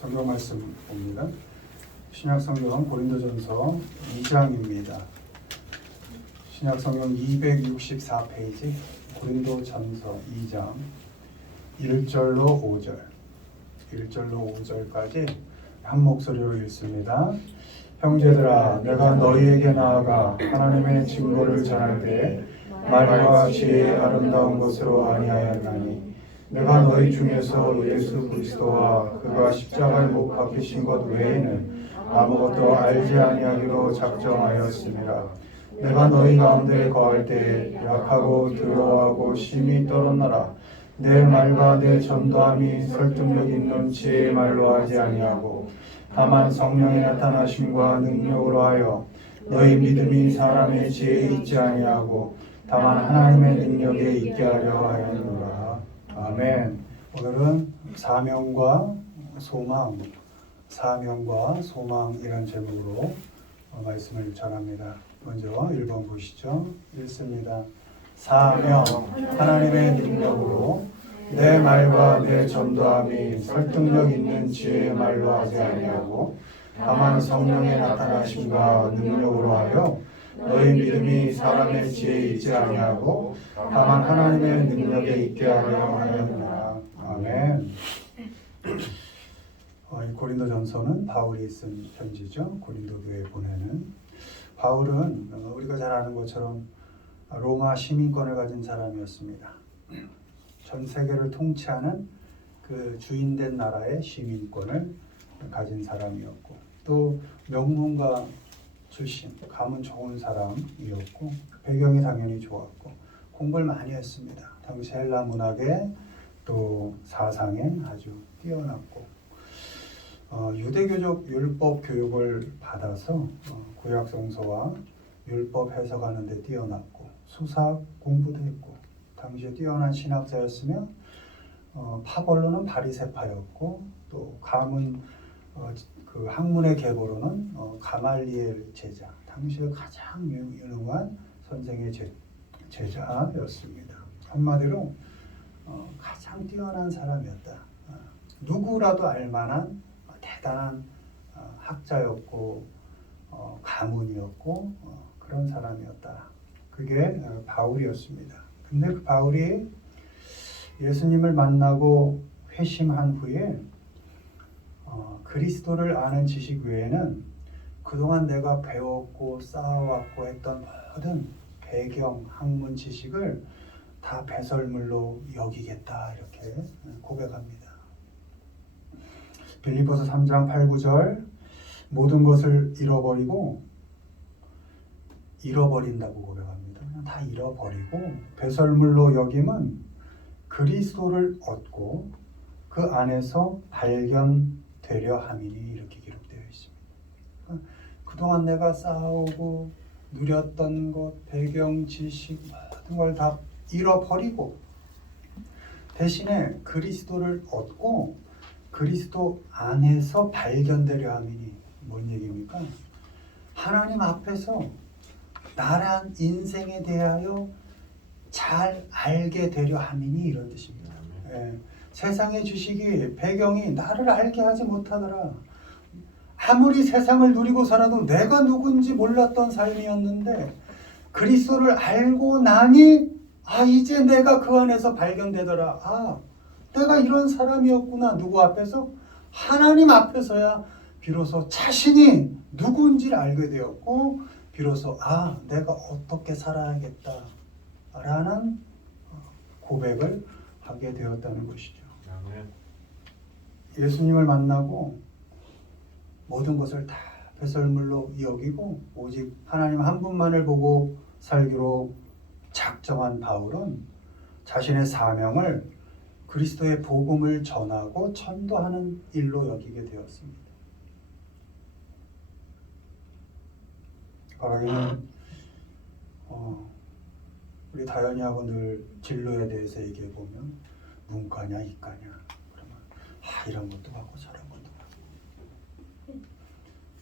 성경 말씀 봅니다. 신약 성경은 고린도전서 2장입니다. 신약 성경 264페이지 고린도전서 2장 1절로 5절까지 한 목소리로 읽습니다. 형제들아, 내가 너희에게 나아가 하나님의 증거를 전할 때에 말과 지혜의 아름다운 것으로 아니하였나니 내가 너희 중에서 예수 그리스도와 그가 십자가에 못 박히신 것 외에는 아무것도 알지 아니하기로 작정하였습니다. 내가 너희 가운데 거할 때에 약하고 두려워하고 심히 떨었노라. 내 말과 내 전도함이 설득력 있는 지혜의 말로 하지 아니하고 다만 성령의 나타나심과 능력으로 하여 너희 믿음이 사람의 지혜에 있지 아니하고 다만 하나님의 능력에 있게 하려 하였노라. 아멘. 오늘은 사명과 소망이라는 제목으로 말씀을 전합니다. 먼저 1번 보시죠. 읽습니다. 사명, 하나님의 능력으로 내 말과 내 전도함이 설득력 있는 지혜의 말로 하지 아니하고 다만 성령의 나타나심과 능력으로 하여 너희 믿음이 사람의 지혜에 있지 아니하고 다만 하나님의 능력에 있게 하려 하였노라. 아멘. 고린도전서는 바울이 쓴 편지죠. 고린도 교회에 보내는. 바울은 우리가 잘 아는 것처럼 로마 시민권을 가진 사람이었습니다. 전 세계를 통치하는 그 주인된 나라의 시민권을 가진 사람이었고, 또 명문가 출신, 가문 좋은 사람이었고, 배경이 당연히 좋았고, 공부를 많이 했습니다. 당시 헬라 문학에 또 사상에 아주 뛰어났고, 유대교적 율법 교육을 받아서 구약 성서와 율법 해석하는 데 뛰어났고, 수사 공부도 했고, 당시에 뛰어난 신학자였으며 파벌로는 바리새파였고, 또 가문 그 학문의 계보로는 가말리엘 제자, 당시에 가장 유능한 선생의 제자였습니다. 한마디로 가장 뛰어난 사람이었다. 누구라도 알만한 대단한 학자였고 가문이었고 그런 사람이었다. 그게 바울이었습니다. 근데 그 바울이 예수님을 만나고 회심한 후에 그리스도를 아는 지식 외에는 그동안 내가 배웠고 쌓아왔고 했던 모든 배경, 학문 지식을 다 배설물로 여기겠다, 이렇게 고백합니다. 빌립보서 3장 8, 9절 모든 것을 잃어버린다고 고백합니다. 그냥 다 잃어버리고 배설물로 여김은 그리스도를 얻고 그 안에서 발견되려 함이니, 이렇게 기록되어 있습니다. 그동안 내가 쌓아오고 누렸던 것, 배경, 지식 모든 걸 다 잃어버리고 대신에 그리스도를 얻고 그리스도 안에서 발견되려 함이니, 뭔 얘기입니까? 하나님 앞에서 나란 인생에 대하여 잘 알게 되려 함이니, 이런 뜻입니다. 세상의 지식이, 배경이 나를 알게 하지 못하더라. 아무리 세상을 누리고 살아도 내가 누군지 몰랐던 삶이었는데 그리스도를 알고 나니 이제 내가 그 안에서 발견되더라. 내가 이런 사람이었구나. 누구 앞에서? 하나님 앞에서야 비로소 자신이 누군지를 알게 되었고, 비로소 내가 어떻게 살아야겠다 라는 고백을 하게 되었다는 것이죠. 예수님을 만나고 모든 것을 다 배설물로 여기고 오직 하나님 한 분만을 보고 살기로 작정한 바울은 자신의 사명을 그리스도의 복음을 전하고 전도하는 일로 여기게 되었습니다. 바라기는 우리 다현이하고 늘 진로에 대해서 얘기해 보면 문과냐 이과냐, 그러면 이런 것도 같고 저런 것도 같고,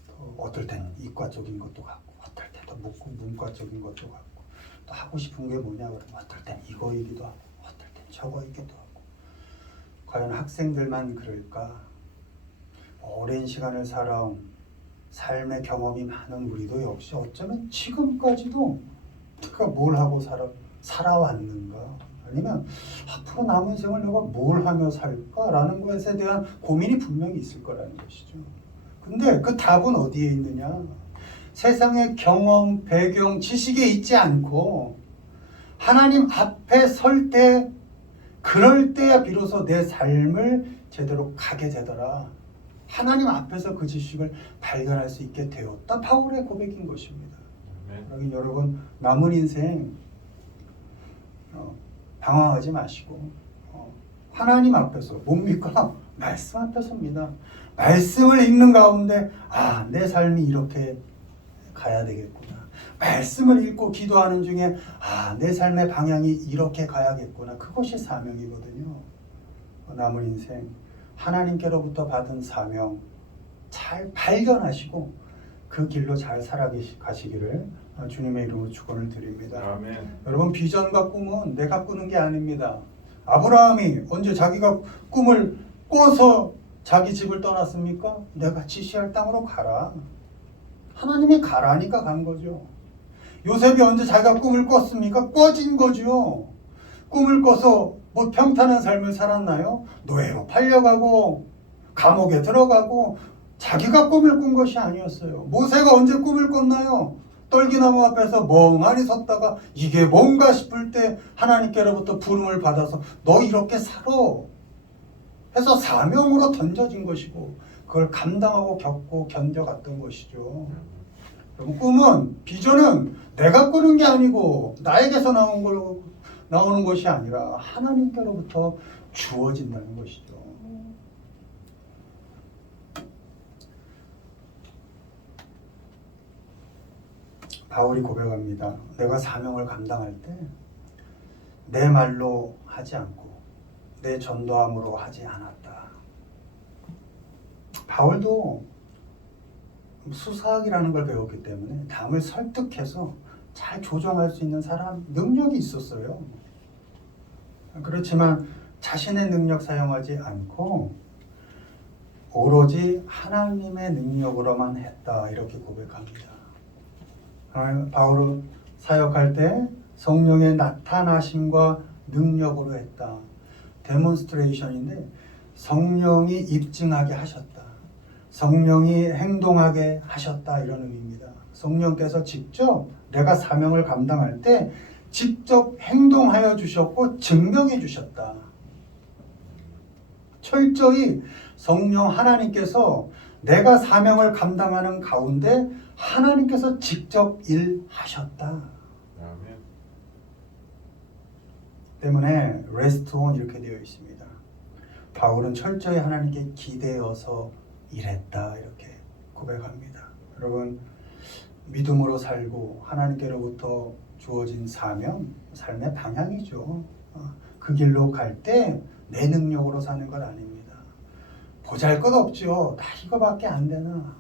또 어떨 땐 이과 쪽인 것도 같고, 어떨 땐 또 문과 쪽인 것도 같고, 또 하고 싶은 게 뭐냐 그러면 어떨 땐 이거이기도 하고 어떨 땐 저거이기도 하고. 과연 학생들만 그럴까? 오랜 시간을 살아온 삶의 경험이 많은 우리도 역시 어쩌면 지금까지도 내가 뭘 하고 살아왔는가, 아니면 앞으로 남은 생을 내가 뭘 하며 살까라는 것에 대한 고민이 분명히 있을 거라는 것이죠. 근데 그 답은 어디에 있느냐? 세상의 경험, 배경, 지식에 있지 않고 하나님 앞에 설 때, 그럴 때야 비로소 내 삶을 제대로 가게 되더라. 하나님 앞에서 그 지식을 발견할 수 있게 되었다. 바울의 고백인 것입니다. 그러니 여러분, 남은 인생 방황하지 마시고 하나님 앞에서, 뭡니까? 말씀 앞에서입니다. 말씀을 읽는 가운데 내 삶이 이렇게 가야 되겠구나. 말씀을 읽고 기도하는 중에 내 삶의 방향이 이렇게 가야겠구나. 그것이 사명이거든요. 남은 인생 하나님께로부터 받은 사명 잘 발견하시고 그 길로 잘 살아가시기를 주님의 이름으로 축원을 드립니다. 아멘. 여러분, 비전과 꿈은 내가 꾸는 게 아닙니다. 아브라함이 언제 자기가 꿈을 꿔서 자기 집을 떠났습니까? 내가 지시할 땅으로 가라. 하나님이 가라니까 간 거죠. 요셉이 언제 자기가 꿈을 꿨습니까? 꿔진 거죠. 꿈을 꿔서 뭐 평탄한 삶을 살았나요? 노예로 팔려가고 감옥에 들어가고 자기가 꿈을 꾼 것이 아니었어요. 모세가 언제 꿈을 꿨나요? 떨기나무 앞에서 멍하니 섰다가 이게 뭔가 싶을 때 하나님께로부터 부름을 받아서 너 이렇게 살아 해서 사명으로 던져진 것이고 그걸 감당하고 겪고 견뎌갔던 것이죠. 그럼 꿈은, 비전은 내가 꾸는 게 아니고 나에게서 나오는 것이 아니라 하나님께로부터 주어진다는 것이죠. 바울이 고백합니다. 내가 사명을 감당할 때 내 말로 하지 않고 내 전도함으로 하지 않았다. 바울도 수사학이라는 걸 배웠기 때문에 남을 설득해서 잘 조정할 수 있는 능력이 있었어요. 그렇지만 자신의 능력 사용하지 않고 오로지 하나님의 능력으로만 했다. 이렇게 고백합니다. 바울은 사역할 때 성령의 나타나심과 능력으로 했다. 데몬스트레이션인데 성령이 입증하게 하셨다. 성령이 행동하게 하셨다. 이런 의미입니다. 성령께서 직접 내가 사명을 감당할 때 직접 행동하여 주셨고 증명해 주셨다. 철저히 성령 하나님께서 내가 사명을 감당하는 가운데 하나님께서 직접 일하셨다. 때문에 rest on 이렇게 되어 있습니다. 바울은 철저히 하나님께 기대어서 일했다. 이렇게 고백합니다. 여러분, 믿음으로 살고 하나님께로부터 주어진 사명, 삶의 방향이죠. 그 길로 갈 때 내 능력으로 사는 건 아닙니다. 보잘것없죠. 나 이거밖에 안 되나.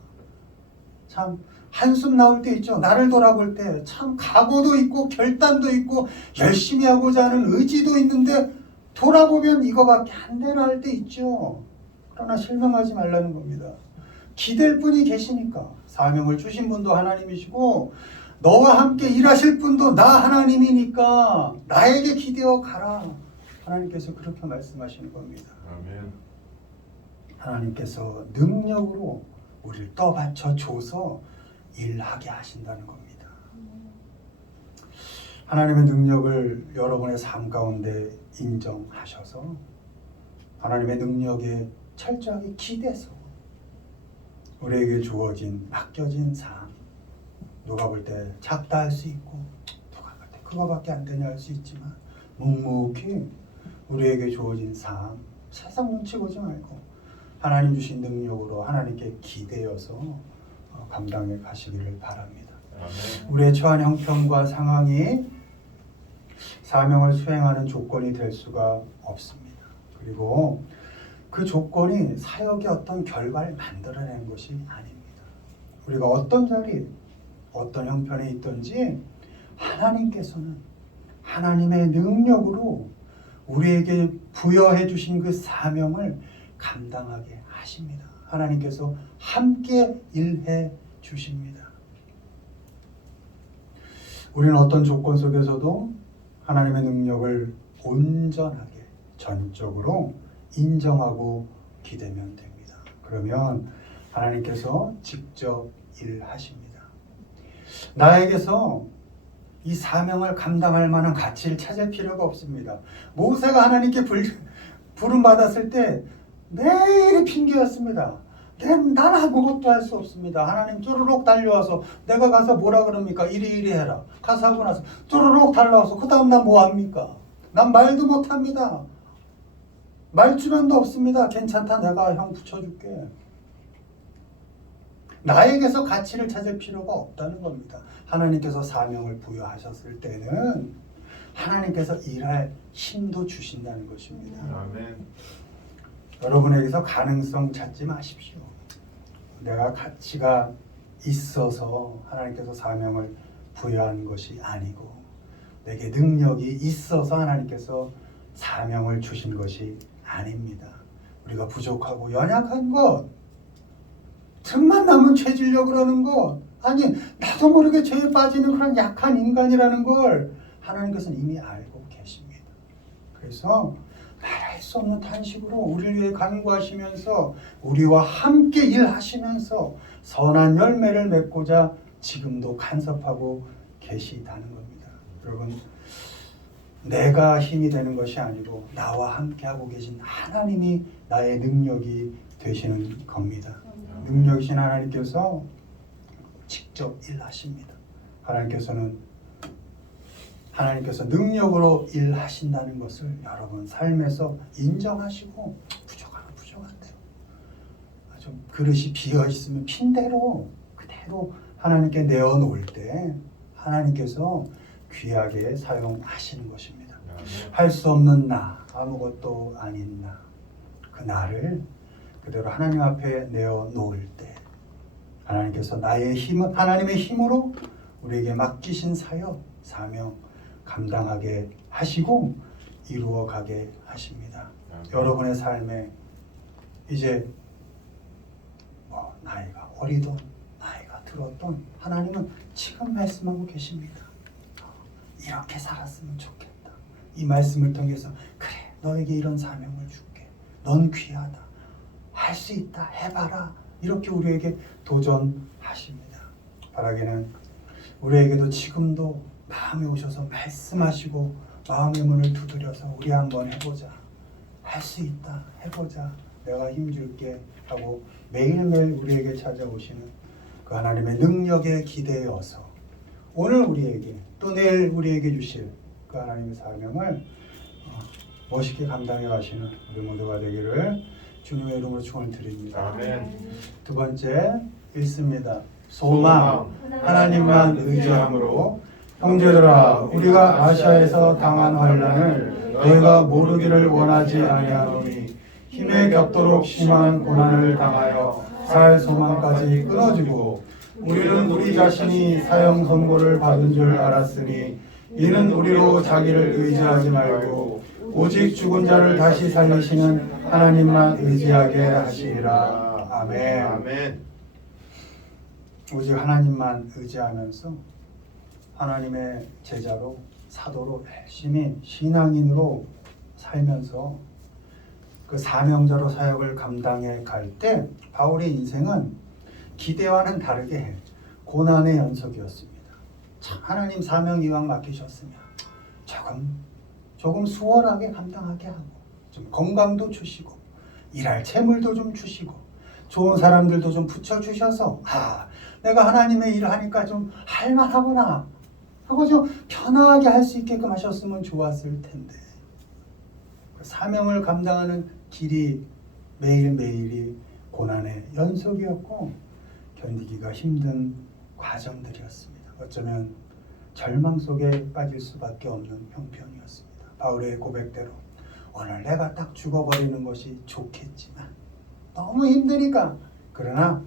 참 한숨 나올 때 있죠. 나를 돌아볼 때 참 각오도 있고 결단도 있고 열심히 하고자 하는 의지도 있는데 돌아보면 이거밖에 안 되나 할 때 있죠. 그러나 실망하지 말라는 겁니다. 기댈 분이 계시니까. 사명을 주신 분도 하나님이시고 너와 함께 일하실 분도 나 하나님이니까 나에게 기대어 가라. 하나님께서 그렇게 말씀하시는 겁니다. 아멘. 하나님께서 능력으로 우리를 떠받쳐 줘서 일하게 하신다는 겁니다. 하나님의 능력을 여러분의 삶 가운데 인정하셔서 하나님의 능력에 철저하게 기대서 우리에게 주어진 맡겨진 삶, 누가 볼 때 작다 할 수 있고 누가 볼 때 그거밖에 안 되냐 할 수 있지만 묵묵히 우리에게 주어진 삶, 세상 눈치 보지 말고 하나님 주신 능력으로 하나님께 기대어서 감당해 가시기를 바랍니다. 아멘. 우리의 처한 형편과 상황이 사명을 수행하는 조건이 될 수가 없습니다. 그리고 그 조건이 사역의 어떤 결과를 만들어내는 것이 아닙니다. 우리가 어떤 자리, 어떤 형편에 있든지 하나님께서는 하나님의 능력으로 우리에게 부여해 주신 그 사명을 감당하게 하십니다. 하나님께서 함께 일해 주십니다. 우리는 어떤 조건 속에서도 하나님의 능력을 온전하게 전적으로 인정하고 기대면 됩니다. 그러면 하나님께서 직접 일하십니다. 나에게서 이 사명을 감당할 만한 가치를 찾을 필요가 없습니다. 모세가 하나님께 부름받았을 때 매일이 핑계였습니다. 난 아무것도 할 수 없습니다. 하나님 쪼르륵 달려와서 내가 가서 뭐라 그럽니까? 이리 해라. 가서 하고 나서 쪼르륵 달려와서 그 다음 난 뭐합니까? 난 말도 못합니다. 말주변도 없습니다. 괜찮다. 내가 형 붙여줄게. 나에게서 가치를 찾을 필요가 없다는 겁니다. 하나님께서 사명을 부여하셨을 때는 하나님께서 일할 힘도 주신다는 것입니다. 아멘. 여러분에게서 가능성 찾지 마십시오. 내가 가치가 있어서 하나님께서 사명을 부여한 것이 아니고 내게 능력이 있어서 하나님께서 사명을 주신 것이 아닙니다. 우리가 부족하고 연약한 것, 틈만 나면 죄지려고 그러는 것, 아니 나도 모르게 죄에 빠지는 그런 약한 인간이라는 걸 하나님께서는 이미 알고 계십니다. 그래서 말할 수 없는 탄식으로 우리를 위해 간구하시면서 우리와 함께 일하시면서 선한 열매를 맺고자 지금도 간섭하고 계시다는 겁니다. 여러분, 내가 힘이 되는 것이 아니고 나와 함께 하고 계신 하나님이 나의 능력이 되시는 겁니다. 능력이신 하나님께서 직접 일하십니다. 하나님께서 능력으로 일하신다는 것을 여러분 삶에서 인정하시고 부족한데요. 좀 그릇이 비어 있으면 빈대로 그대로 하나님께 내어놓을 때 하나님께서 귀하게 사용하시는 것입니다. 할 수 없는 나, 아무것도 아닌 나, 그 나를 그대로 하나님 앞에 내어놓을 때 하나님께서 하나님의 힘으로 우리에게 맡기신 사역, 사명 감당하게 하시고 이루어가게 하십니다. 여러분의 삶에 이제 나이가 어리던 나이가 들었던 하나님은 지금 말씀하고 계십니다. 이렇게 살았으면 좋겠다. 이 말씀을 통해서 그래 너에게 이런 사명을 줄게. 넌 귀하다. 할 수 있다. 해봐라. 이렇게 우리에게 도전하십니다. 바라기는 우리에게도 지금도 마음에 오셔서 말씀하시고 마음의 문을 두드려서 우리 한번 해보자. 할 수 있다. 해보자. 내가 힘줄게 하고 매일매일 우리에게 찾아오시는 그 하나님의 능력에 기대어서 오늘 우리에게 또 내일 우리에게 주실 그 하나님의 사명을 멋있게 감당해 가시는 우리 모두가 되기를 주님의 이름으로 축원을 드립니다. 아멘. 두 번째 읽습니다. 소망 하나님만 의지함으로 형제들아 우리가 아시아에서 당한 환난을 너희가 모르기를 원하지 아니하노니 힘에 겹도록 심한 고난을 당하여 살 소망까지 끊어지고 우리는 우리 자신이 사형 선고를 받은 줄 알았으니 이는 우리로 자기를 의지하지 말고 오직 죽은 자를 다시 살리시는 하나님만 의지하게 하시리라. 아멘. 아멘. 오직 하나님만 의지하면서 하나님의 제자로 사도로 열심히 신앙인으로 살면서 그 사명자로 사역을 감당해 갈 때 바울의 인생은 기대와는 다르게 고난의 연속이었습니다. 참 하나님 사명 이왕 맡기셨으면 조금 수월하게 감당하게 하고 좀 건강도 주시고 일할 재물도 좀 주시고 좋은 사람들도 좀 붙여주셔서 내가 하나님의 일을 하니까 좀 할만하구나 하고 좀 편하게 할 수 있게끔 하셨으면 좋았을 텐데 사명을 감당하는 길이 매일매일이 고난의 연속이었고 견디기가 힘든 과정들이었습니다. 어쩌면 절망 속에 빠질 수밖에 없는 형편이었습니다. 바울의 고백대로 오늘 내가 딱 죽어버리는 것이 좋겠지만 너무 힘드니까 그러나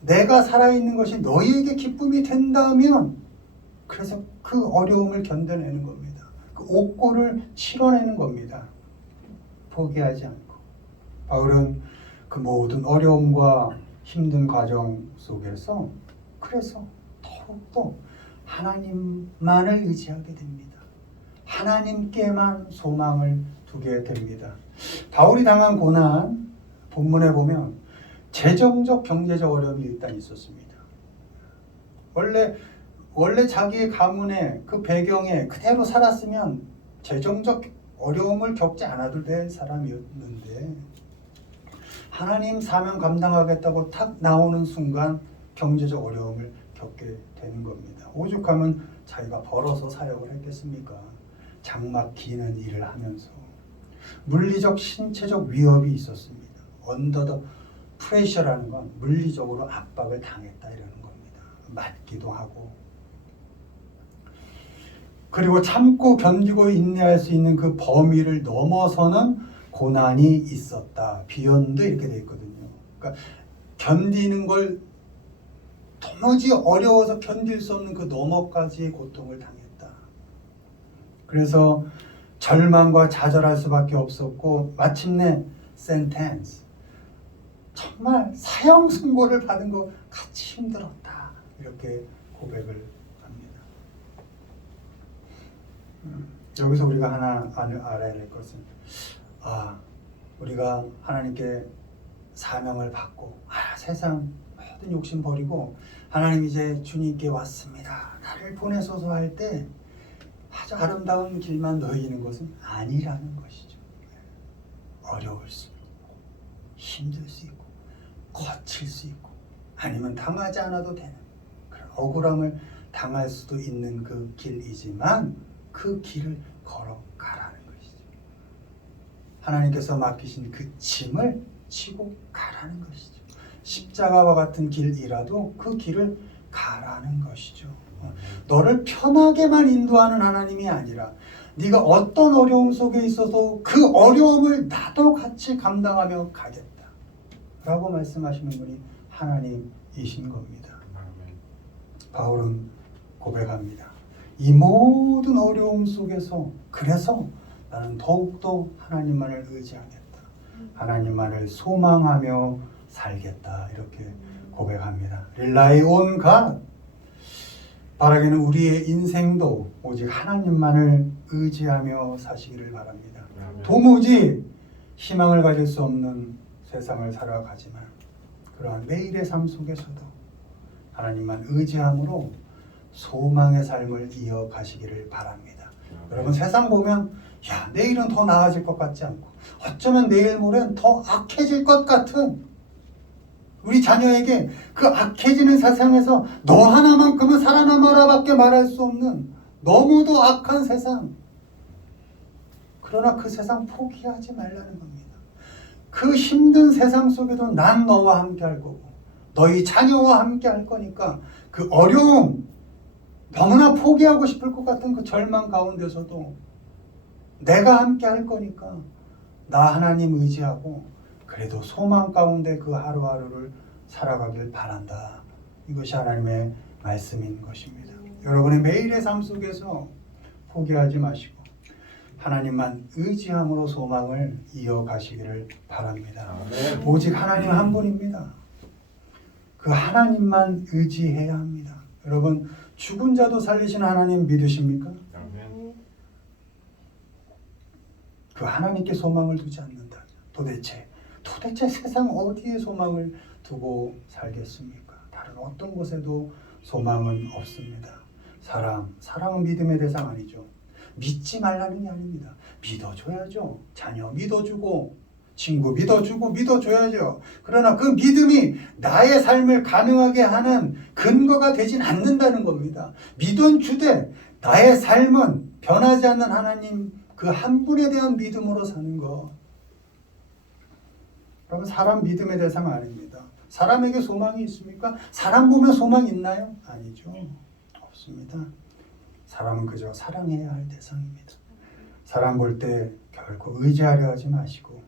내가 살아있는 것이 너희에게 기쁨이 된다면 그래서 그 어려움을 견뎌내는 겁니다. 그 옥고를 치러내는 겁니다. 포기하지 않고 바울은 그 모든 어려움과 힘든 과정 속에서 그래서 더욱더 하나님만을 의지하게 됩니다. 하나님께만 소망을 두게 됩니다. 바울이 당한 고난 본문에 보면 재정적 경제적 어려움이 일단 있었습니다. 원래 자기의 가문의 그 배경에 그대로 살았으면 재정적 어려움을 겪지 않아도 될 사람이었는데 하나님 사명 감당하겠다고 탁 나오는 순간 경제적 어려움을 겪게 되는 겁니다. 오죽하면 자기가 벌어서 사역을 했겠습니까? 장막 기는 일을 하면서 물리적 신체적 위협이 있었습니다. 언더 더 프레셔라는 건 물리적으로 압박을 당했다 이러는 겁니다. 맞기도 하고 그리고 참고 견디고 인내할 수 있는 그 범위를 넘어서는 고난이 있었다. 비욘드 이렇게 돼 있거든요. 그러니까 견디는 걸 도무지 어려워서 견딜 수 없는 그 너머까지의 고통을 당했다. 그래서 절망과 좌절할 수밖에 없었고 마침내 센텐스 정말 사형 선고를 받은 것 같이 힘들었다. 이렇게 고백을 합니다. 여기서 우리가 하나 알아야 될 것은 우리가 하나님께 사명을 받고 세상 모든 욕심 버리고 하나님 이제 주님께 왔습니다. 나를 보내소서 할 때 아주 아름다운 길만 놓이는 것은 아니라는 것이죠. 어려울 수 있고 힘들 수 있고 거칠 수 있고 아니면 당하지 않아도 되는 그런 억울함을 당할 수도 있는 그 길이지만 그 길을 걸어가라는 것이죠. 하나님께서 맡기신 그 짐을 지고 가라는 것이죠. 십자가와 같은 길이라도 그 길을 가라는 것이죠. 너를 편하게만 인도하는 하나님이 아니라 네가 어떤 어려움 속에 있어도 그 어려움을 나도 같이 감당하며 가겠다 라고 말씀하시는 분이 하나님이신 겁니다. 바울은 고백합니다. 이 모든 어려움 속에서 그래서 나는 더욱더 하나님만을 의지하겠다. 하나님만을 소망하며 살겠다. 이렇게 고백합니다. Rely on God. 바라기는 우리의 인생도 오직 하나님만을 의지하며 사시기를 바랍니다. 도무지 희망을 가질 수 없는 세상을 살아가지만 그러한 매일의 삶 속에서도 하나님만 의지함으로 소망의 삶을 이어가시기를 바랍니다. 여러분 세상 보면 내일은 더 나아질 것 같지 않고 어쩌면 내일 모레는 더 악해질 것 같은 우리 자녀에게 그 악해지는 세상에서 너 하나만큼은 살아남아라 밖에 말할 수 없는 너무도 악한 세상. 그러나 그 세상 포기하지 말라는 겁니다. 그 힘든 세상 속에도 난 너와 함께 할 거고 너희 자녀와 함께 할 거니까 그 어려움 너무나 포기하고 싶을 것 같은 그 절망 가운데서도 내가 함께 할 거니까 나 하나님 의지하고 그래도 소망 가운데 그 하루하루를 살아가길 바란다. 이것이 하나님의 말씀인 것입니다. 여러분의 매일의 삶 속에서 포기하지 마시고 하나님만 의지함으로 소망을 이어가시기를 바랍니다. 오직 하나님 한 분입니다. 그 하나님만 의지해야 합니다. 여러분 죽은 자도 살리시는 하나님 믿으십니까? 그 하나님께 소망을 두지 않는다. 도대체 세상 어디에 소망을 두고 살겠습니까? 다른 어떤 곳에도 소망은 없습니다. 사랑은 믿음의 대상 아니죠. 믿지 말라는 게 아닙니다. 믿어줘야죠. 자녀 믿어주고 친구 믿어주고 믿어줘야죠. 그러나 그 믿음이 나의 삶을 가능하게 하는 근거가 되진 않는다는 겁니다. 믿은 주되 나의 삶은 변하지 않는 하나님 그 한 분에 대한 믿음으로 사는 것. 여러분 사람 믿음의 대상 아닙니다. 사람에게 소망이 있습니까? 사람 보면 소망 있나요? 아니죠. 없습니다. 사람은 그저 사랑해야 할 대상입니다. 사람 볼 때 결코 의지하려 하지 마시고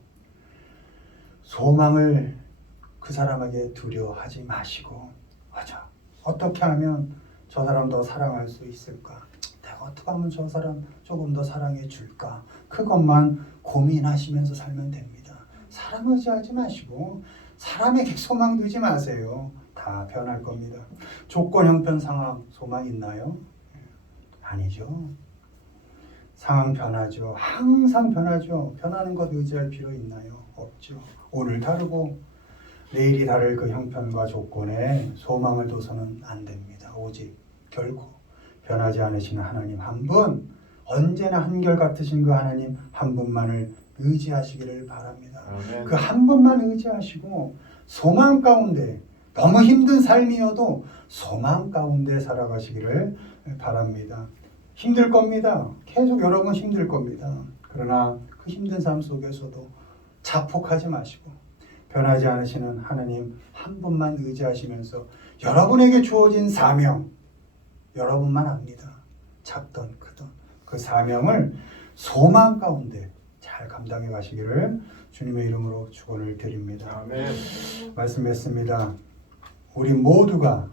소망을 그 사람에게 두려워하지 마시고 어떻게 하면 저 사람 더 사랑할 수 있을까? 내가 어떻게 하면 저 사람 조금 더 사랑해 줄까? 그것만 고민하시면서 살면 됩니다. 사람 의지하지 마시고 사람에게 소망 두지 마세요. 다 변할 겁니다. 조건, 형편, 상황, 소망 있나요? 아니죠. 상황 변하죠. 항상 변하죠. 변하는 것 의지할 필요 있나요? 없죠. 오늘 다르고 내일이 다를 그 형편과 조건에 소망을 둬서는 안 됩니다. 오직 결코 변하지 않으시는 하나님 한 분, 언제나 한결같으신 그 하나님 한 분만을 의지하시기를 바랍니다. 그 한 분만 의지하시고 소망 가운데, 너무 힘든 삶이어도 소망 가운데 살아가시기를 바랍니다. 힘들 겁니다. 계속 여러분 힘들 겁니다. 그러나 그 힘든 삶 속에서도 자폭하지 마시고 변하지 않으시는 하나님 한 분만 의지하시면서 여러분에게 주어진 사명, 여러분만 압니다. 작던 크던 그 사명을 소망 가운데 잘 감당해 가시기를 주님의 이름으로 축원을 드립니다. 아멘. 말씀했습니다. 우리 모두가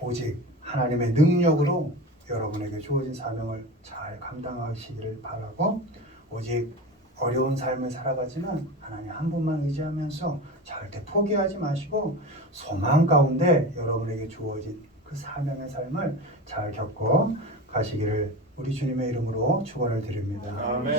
오직 하나님의 능력으로 여러분에게 주어진 사명을 잘 감당하시기를 바라고, 오직 어려운 삶을 살아가지만 하나님 한 분만 의지하면서 절대 포기하지 마시고 소망 가운데 여러분에게 주어진 그 사명의 삶을 잘 겪어 가시기를 우리 주님의 이름으로 축원을 드립니다. 아멘.